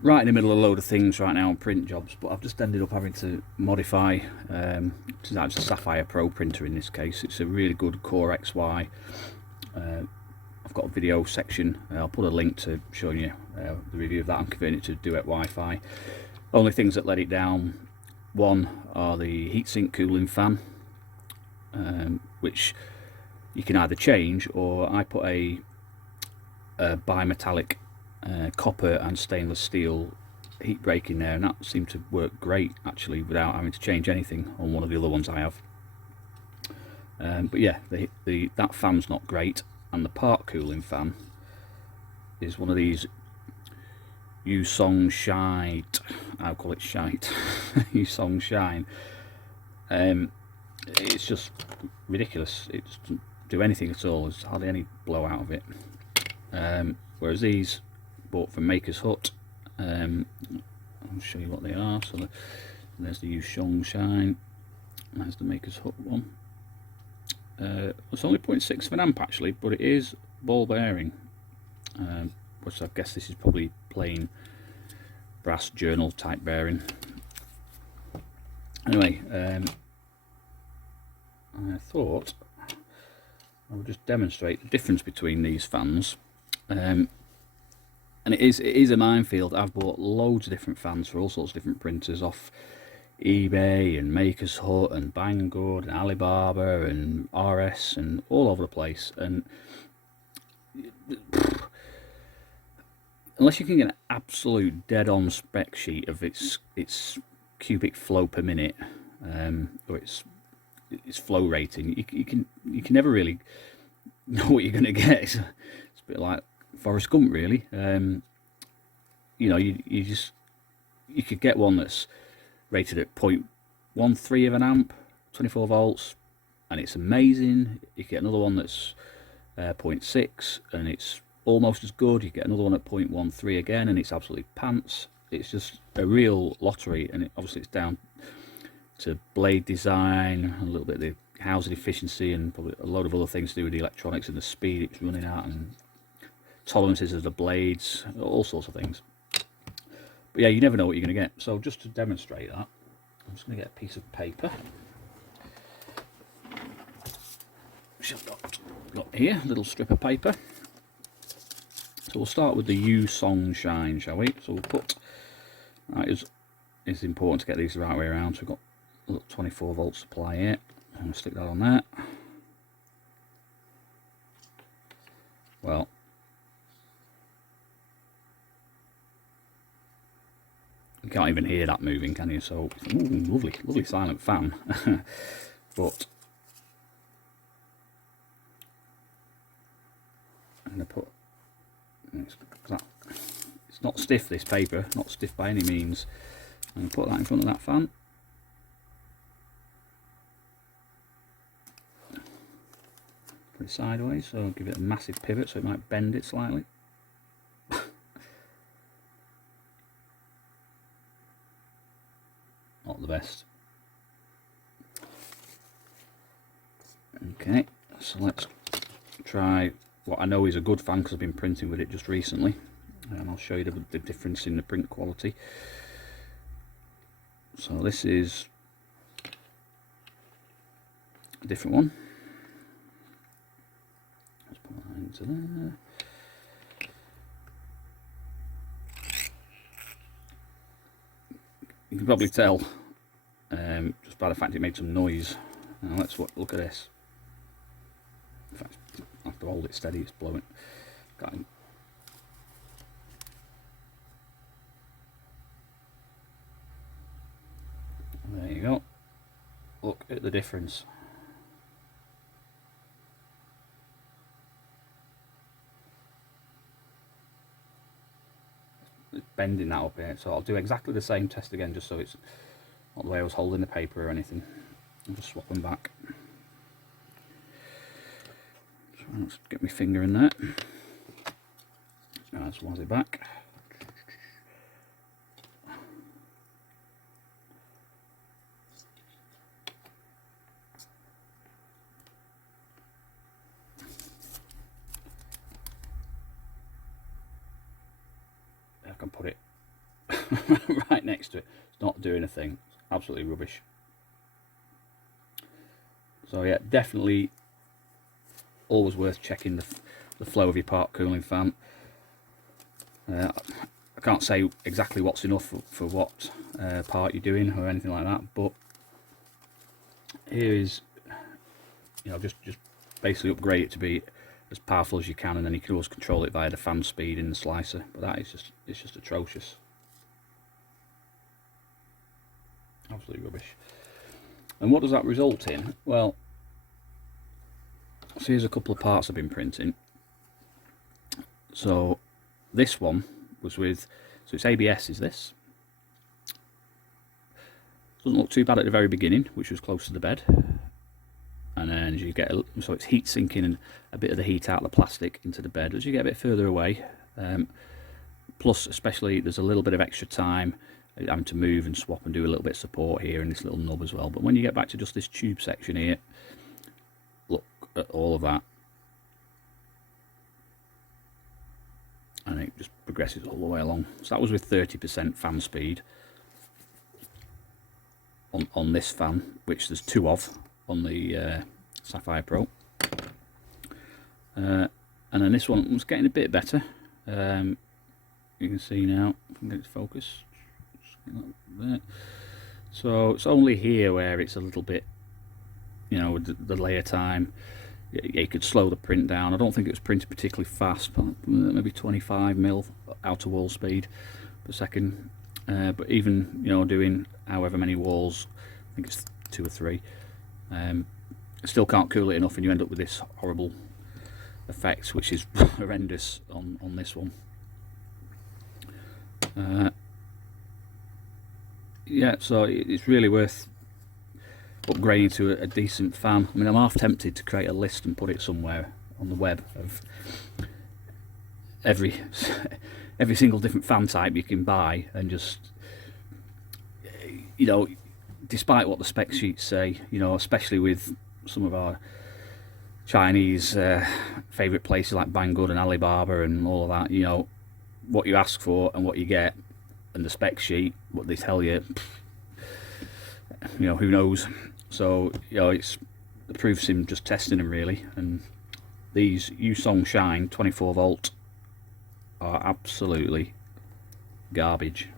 right in the middle of a load of things right now on print jobs, but I've just ended up having to modify. It's a Sapphire Pro printer in this case. It's a really good Core XY. I've got a video section. I'll put a link to showing you the review of that. I'm converting it to Duet Wi-Fi. Only things that let it down, one are the heatsink cooling fan, which you can either change, or I put a bimetallic copper and stainless steel heat break in there, and that seemed to work great actually without having to change anything on one of the other ones I have. But yeah, that fan's not great, and the part cooling fan is one of these Yusong Shite. I'll call it Shite. Yusong Shine. It's just ridiculous. It doesn't do anything at all. There's hardly any blow out of it. Whereas these, bought from Maker's Hut, I'll show you what they are. So there's the Yusong Shine. There's the Maker's Hut one. It's only 0.6 of an amp actually, but it is ball bearing, which I guess this is probably plain brass journal type bearing. Anyway, I thought I would just demonstrate the difference between these fans, and it is a minefield. I've bought loads of different fans for all sorts of different printers off eBay and Maker's Hut and Banggood and Alibaba and RS and all over the place, and unless you can get an absolute dead-on spec sheet of its cubic flow per minute, or its flow rating, you can never really know what you're going to get. It's a bit like Forrest Gump, really. You know, you could get one that's rated at 0.13 of an amp, 24 volts, and it's amazing. You get another one that's 0.6 and it's almost as good. You get another one at 0.13 again and it's absolutely pants. It's just a real lottery, and obviously it's down to blade design, a little bit of the housing efficiency, and probably a load of other things to do with the electronics and the speed it's running at, and tolerances of the blades, all sorts of things. But yeah, you never know what you're going to get. So just to demonstrate that, I'm just going to get a piece of paper, which I've got here, a little strip of paper. So we'll start with the Yusong Shine, shall we? So we'll put, it's important to get these the right way around. So we've got a little 24 volt supply here. I'm going to stick that on there. Well, you can't even hear that moving, can you? So, ooh, lovely silent fan. But I'm going to put, it's not stiff, this paper, not stiff by any means. I'm going to put that in front of that fan. Put it sideways, so I'll give it a massive pivot so it might bend it slightly. Not the best. Okay, so let's try what I know is a good fan, because I've been printing with it just recently, and I'll show you the difference in the print quality. So this is a different one. Let's put that into there. You can probably tell just by the fact it made some noise. Now let's look at this. In fact, I have to hold it steady, it's blowing. Got it. There you go. Look at the difference. It's bending that up here, so I'll do exactly the same test again, just so it's not the way I was holding the paper or anything. I'll just swap them back. Try not to get my finger in there. Let's waz it back. I can put it right next to it. It's not doing a thing. It's absolutely rubbish. So yeah, definitely always worth checking the flow of your part cooling fan. I can't say exactly what's enough for what part you're doing or anything like that, but here is, you know, just basically upgrade it to be as powerful as you can, and then you can always control it via the fan speed in the slicer. But that is just, it's just atrocious, absolutely rubbish. And what does that result in? Well, so here's a couple of parts I've been printing. So this one was with, so it's ABS is this. Doesn't look too bad at the very beginning, which was close to the bed. And then as you get, so it's heat sinking and a bit of the heat out of the plastic into the bed. As you get a bit further away, plus especially there's a little bit of extra time having to move and swap and do a little bit of support here in this little nub as well. But when you get back to just this tube section here, look at all of that. And it just progresses all the way along. So that was with 30% fan speed on this fan, which there's two of on the Sapphire Pro. And then this one was getting a bit better. You can see now, if I can get it to focus. So it's only here where it's a little bit, you know, the layer time. You could slow the print down. I don't think it was printed particularly fast, but maybe 25mm outer wall speed per second. But even, you know, doing however many walls, I think it's 2 or 3, still can't cool it enough, and you end up with this horrible effect, which is horrendous on this one. Yeah, so it's really worth upgrading to a decent fan. I mean, I'm half tempted to create a list and put it somewhere on the web of every single different fan type you can buy, and just, you know, despite what the spec sheets say, you know, especially with some of our Chinese favourite places like Banggood and Alibaba and all of that, you know, what you ask for and what you get, and the spec sheet, what they tell you, you know, who knows. So, you know, it's the proof's in just testing them really. And these Yusong Shine 24 volt are absolutely garbage.